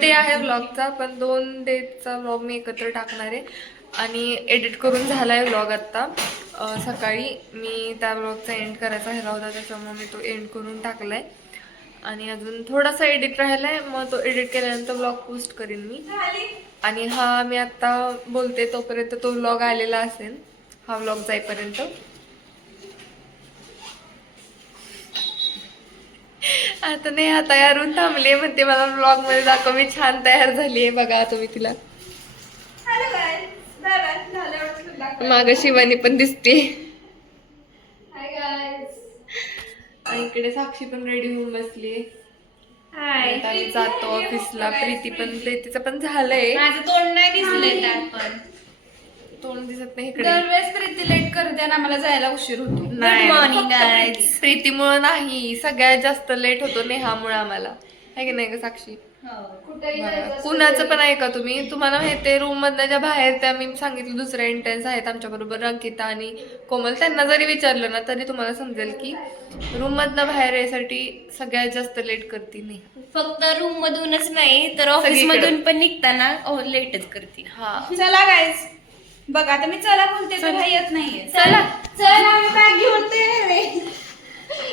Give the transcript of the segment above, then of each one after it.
Day आहे व्लॉगचा, पण 2 डेचा vlog मी एकत्र टाकणार आहे. आणि एडिट करून झालाय व्लॉग आत्ता. सकाळी मी त्या व्लॉगचा एंड करायचा राहिला होता, त्याच्यामुळे मी तो एंड करून टाकलाय. आणि अजून थोडासा एडिट राहिलाय, मग तो एडिट केल्यानंतर व्लॉग पोस्ट करीन मी. आणि हा मी आत्ता बोलते तोपर्यंत तो व्लॉग आलेला असेल, हा व्लॉग जाईपर्यंत. आता नाही, आता तयारून थांबली म्हणते मला व्लॉग मध्ये दाखव, मी छान तयार झालीये बघा तुम्ही तिला. माग शिवानी पण दिसते. आणि इकडे साक्षी पण रेडी होऊन बसली. आम्ही जातो ऑफिसला. प्रीतीचं पण झालंय. माझं तोंड नाही दिसलंय त्यात, पण तोंड दिसत नाही इकडे. दरवेळेस प्रीती लेट करते आणि आम्हाला जायला उशीर होतो. गुड नाही, मॉर्निंग गाईज. प्रीतीमुळे नाही, सगळ्यात जास्त लेट होतो नेहामुळे आम्हाला, आहे की नाही ग साक्षी? कुणाचं पण ऐका तुम्ही. तुम्हाला माहितीये रूम मधनं ज्या बाहेर त्या मी सांगितलं दुसऱ्या इंटर्न्स आहेत आमच्या बरोबर, अंकिता आणि कोमल, त्यांना जरी विचारलं ना तरी तुम्हाला समजेल की रूम मधनं बाहेर यायसाठी सगळ्यात जास्त लेट करते नाही. फक्त रूम मधूनच नाही तर ऑफिस मधून पण निघताना लेटच करते. हा चला गाईज, बघा आता मी चला बोलते तर काही येत नाहीये. चला चला आम्ही बॅग घेऊन तयार आहे.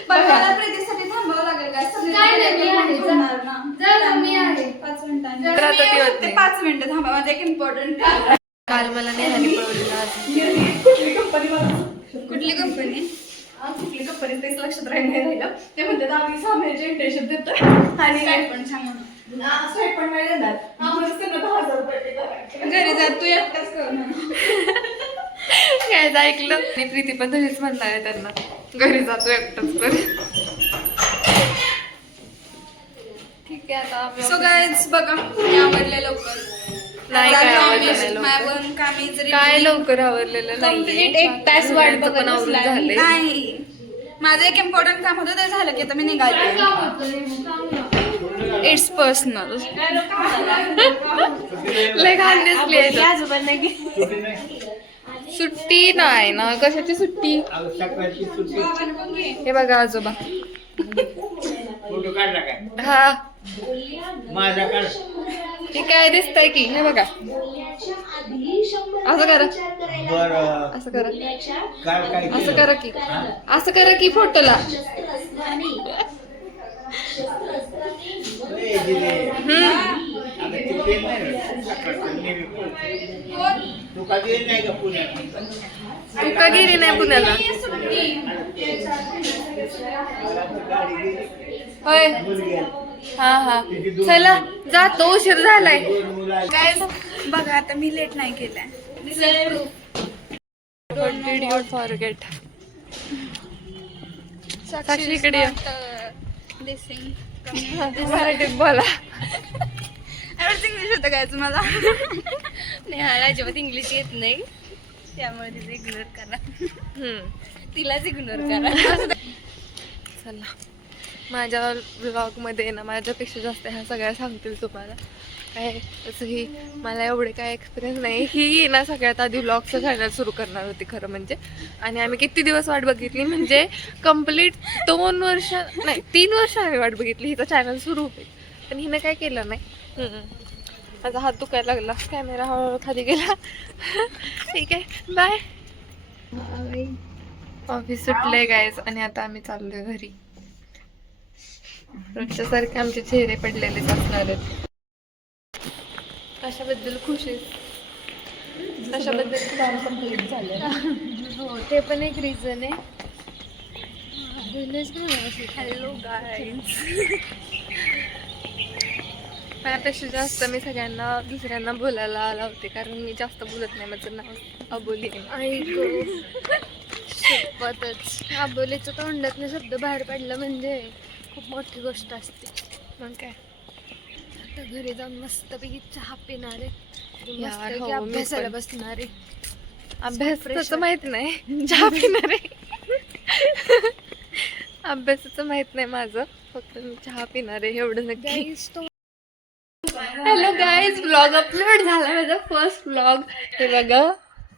मला प्रीतीसाठी थांबावं लागेल काय? मी आहे 5 मिनिटांनी. 5 मिनिटं थांबा, माझं एक इम्पॉर्टंट. काल मला नेहाने पळवलेला आज. कुठली कंपनी? कुठली कंपनी तेच लक्षात राहिलं. ते म्हणतात आम्ही सामान्याचे इंटर्नशिप देतो आणि काय पण सांग म्हणून. पण नाही देणार. आम्हाला त्यांना 10,000 रुपये pay करायचे. घरी जा तू एकटाच कर म्हणून. काय ऐकलं आणि प्रीती पण तशीच म्हणणार आहे त्यांना, घरी जातो एकटाच कर. ठीक आहे आता सो गाईज बघा, मी आवरले लवकर. नाही काय आवडलेलं काय लवकर आवरलेलं कंप्लीट 1 तास वाट बघत पण आवरून बसलाय. झालंय. नाही, माझं एक इम्पॉर्टंट काम होतं ते झालं की आता मी निघाले. It's personal. लय घाण दिसली आहे. आजोबांना घे. सुट्टी नाही ना, कशाची सुट्टी? हे बघा आजोबा. फोटो काढला काय? हा माझा काढ. हे काय दिसतंय की, हे बघा. असं करा, बरं असं करा, काढ काय असं करा की, असं करा की फोटोला. तू कधी येत नाही का पुण्यात? तू का गेली नाही पुण्याला? होय, हा हा चला जातो, उशीर झालाय. गाईज बघा आता मी लेट नाही केलाय. Did you forget? साक्षी इकडे ये. मराठीत बोला. इंग्लिश होतं काय तुम्हाला? नेहाला अजिबात इंग्लिश येत नाही, त्यामुळे तिचं इग्नोर करा. तिलाच इग्नोर करा. चला, माझ्या ब्लॉगमध्ये ना माझ्यापेक्षा जास्त ह्या सगळ्या सांगतील तुम्हाला. काय तसंही मला एवढे काय एक्सपिरियन्स नाही. ही ना सगळ्यात आधी व्लॉगचं चॅनल सुरू करणार होती खरं म्हणजे. आणि आम्ही किती दिवस वाट बघितली, म्हणजे कंप्लीट 2 वर्ष नाही 3 वर्ष आम्ही वाट बघितली हिचं चॅनल सुरू होईल, पण हिनं काय केलं नाही. माझा हात दुखायला लागला, कॅमेरा हळूहळू खाली गेला. ठीक आहे, बाय. ऑफिस सुटलंय गायज आणि आता आम्ही चाललोय घरी. रोजच्यासारखे आमचे चेहरे पडलेलेच असणार आहेत. कशाबद्दल खुश आहे? कशाबद्दल? हो, ते पण एक रिझन आहे. Hello guys. त्यापेक्षा जास्त मी सगळ्यांना दुसऱ्यांना बोलायला लावते, कारण मी जास्त बोलत नाही. माझं नाव अबोली आहे. शपथच, आबोलीचं तोंडातनं शब्द बाहेर पडला म्हणजे खूप मोठी गोष्ट असते. मग काय, आता घरी जाऊन मस्तपैकी चहा पिणार आहे, यार, मस्तपैकी हो, मी अभ्यासाला पण. बसणार आहे. अभ्यासाचं माहित नाही, चहा पिणार आहे. अभ्यासाचं माहित नाही माझं, फक्त मी चहा पिणार आहे एवढं नक्की. हॅलो गाईज, व्लॉग अपलोड झाला माझा फर्स्ट व्लॉग. हे बघा,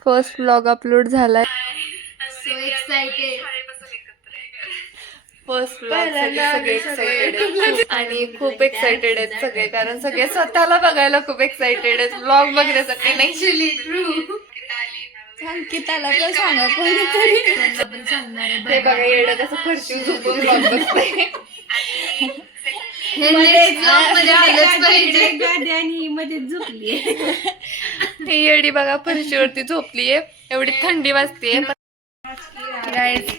फर्स्ट व्लॉग अपलोड झालाय. So excited. फर्स्ट सगळे एक्साइटेड आणि खूप एक्साइटेड आहेत सगळे, कारण सगळे स्वतःला बघायला खूप एक्साइटेड आहेत, ब्लॉग बघण्यासाठी नाही. अंकिताला पण सांगा कोणीतरी. ते बघा येडं कसं फरशी झोपून ब्लॉग बघतंय. गाडी आणि मध्ये झोपली. ही येडी बघा फरशीवरती झोपलीये, एवढी थंडी वाजतेय. गाईज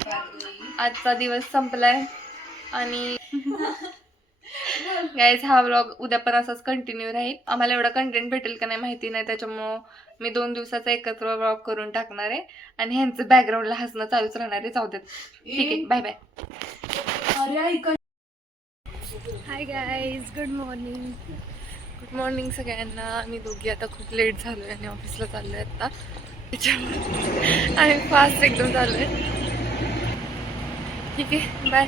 आजचा दिवस संपलाय आणि गाईज हा व्लॉग उद्या पण असाच कंटिन्यू राहील. आम्हाला एवढा कंटेंट भेटेल का नाही माहिती नाही, त्याच्यामुळं मी 2 दिवसाचा एकत्र व्लॉग करून टाकणार आहे आणि ह्यांचं बॅकग्राऊंडला हसणं चालूच राहणार आहे. जाऊ देत, ठीक आहे, bye bye. Hi guys, good morning. Good morning सगळ्यांना. आम्ही दोघी आता खूप लेट झालोय आणि ऑफिसला चाललोय आता, त्याच्यामुळे आम्ही फास्ट एकदम चाललोय. ठीक आहे, बाय.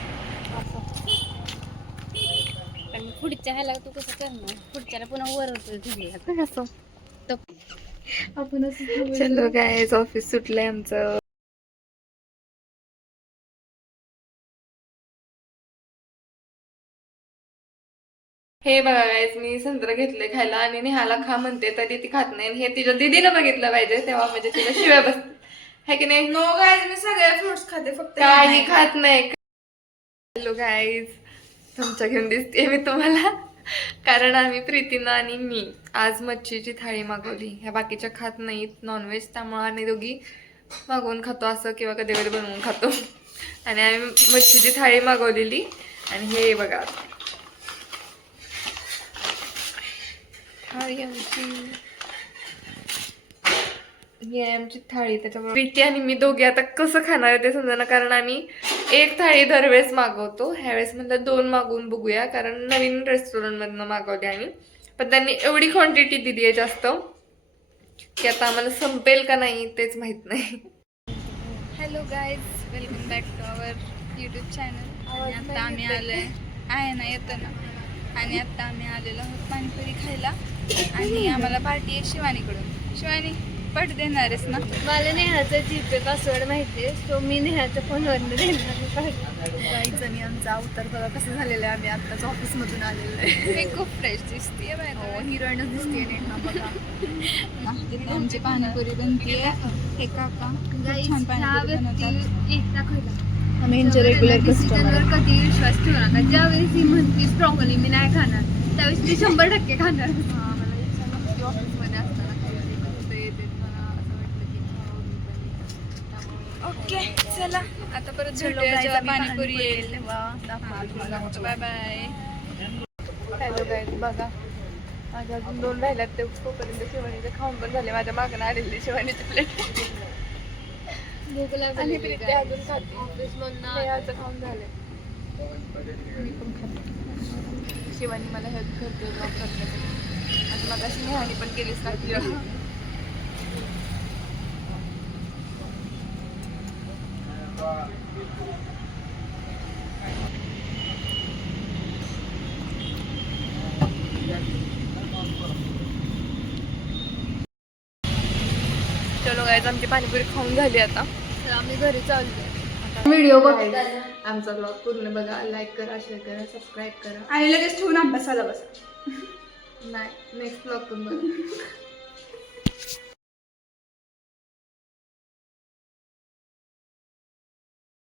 पण पुढच्या ह्याला तू कसं करणार, पुढच्याला पुन्हा वर होतं असं चलो गाईज, ऑफिस सुटलंय आमचं. हे बघा गाईज, मी संत्र घेतले खायला आणि नेहाला खा म्हणते तरी ती खात नाही. हे तिच्या दीदीनं बघितलं पाहिजे तेव्हा म्हणजे तिला शिव्या बसते, है की नाही? नो गाईज, मी सगळे फ्रुट्स खाते, फक्त काही खात नाही. हॅलो गाईज, तुमच्या घेऊन दिसते मी तुम्हाला, कारण आम्ही प्रीतीनं आणि मी आज मच्छीची थाळी मागवली. ह्या बाकीच्या खात नाहीत नॉनव्हेज, त्यामुळे आम्ही दोघी मागवून खातो असं, किंवा कधी कधी बनवून खातो. आणि आम्ही मच्छीची थाळी मागवलेली आणि हे बघा थाळी आमची, ही आहे आमची थाळी. त्याच्यामुळे प्रीती आणि मी दोघे आता कसं खाणार आहे ते समजा, कारण आम्ही एक थाळी दरवेळेस मागवतो. ह्यावेळेस म्हणलं 2 मागवून बघूया, कारण नवीन रेस्टॉरंटमधनं मागवली आम्ही, पण त्यांनी एवढी क्वांटिटी दिली आहे जास्त की आता आम्हाला संपेल का नाही तेच माहित नाही. Hello guys, welcome back to our YouTube channel. आणि आता आम्ही आलोय, आहे ना, येतं ना. आणि आता आम्ही आलेलो आहोत पाणीपुरी खायला आणि आम्हाला पार्टी आहे शिवानीकडून. शिवानी, पार्टी देणारेस ना? मला नेहाचं जीपे पासवर्ड माहिती आहे, सो मी नेहाच्या फोनवरनं देणार. गाईज, आणि आमचा अवतार बघा कसं झालेलं आहे. आम्ही आत्ताच ऑफिसमधून आलेलो आहे. मी खूप फ्रेश दिसते, हिरोईनच दिसते नेहा बघा. तिथे आमची पाणीपुरी बनतीये. हे काका खूप छान पाणीपुरी बनवतात. आम्ही यांचे रेग्युलर कस्टमर. कधी विश्वास ठेवू नका. ज्यावेळेस ही म्हणते स्ट्रॉंगली मी नाही खाणार, त्यावेळेस ती 100% खाणार. मला इच्छा नव्हती ऑफिसमध्ये असताना खायची, पण तिथं येते मला असं वाटलं की ओके, चला आता परत भेटूया जेव्हा पाणीपुरी येईल तेव्हा. Bye bye. हॅलो गाईज, बघा माझ्या अजून 2 राहिल्यात, ते तोपर्यंत शिवानीचे खाऊन पण झाले. माझ्या मागणं आलेली शिवानीची प्लेट भूक आणि लागली प्रीती अजून खाते. ऑफिस मधनं नेहाचं खाऊन झाले, मी पण खाते. शिवानी मला हेल्प करते जॉब करण्यासाठी, आणि मग अशी नेहानी पण केलीच लागली. चलो गाईज, आमची पाणीपुरी खाऊन झाली आता, तर आम्ही घरी चाललो. व्हिडिओ बघा. आमचा ब्लॉग पूर्ण बघा, लाईक करा, शेअर करा, सबस्क्राईब करा आणि लगेच ठेवून अभ्यासाला बसा. नाही नेक्स्ट ब्लॉग पण बघा.